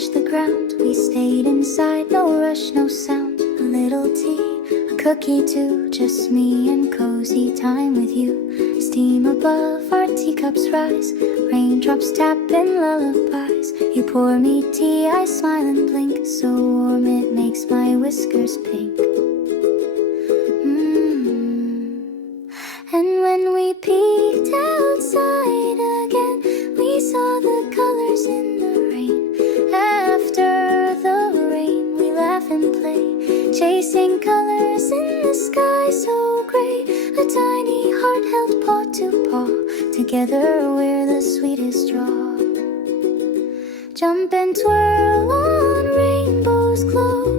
touch the ground. We stayed inside, no rush, no sound. A little tea, a cookie too, just me and cozy time with you. Steam above, our teacups rise, raindrops tap in lullabies. You pour me tea, I smile and blink, so warm it makes my whiskers pink. And when we peeked outside again, we saw the colors in the rain. After the rain, we laugh and play, chasing colors in the sky so gray. A tiny heart held paw to paw, together we're the sweetest draw. Jump and twirl on rainbows glow,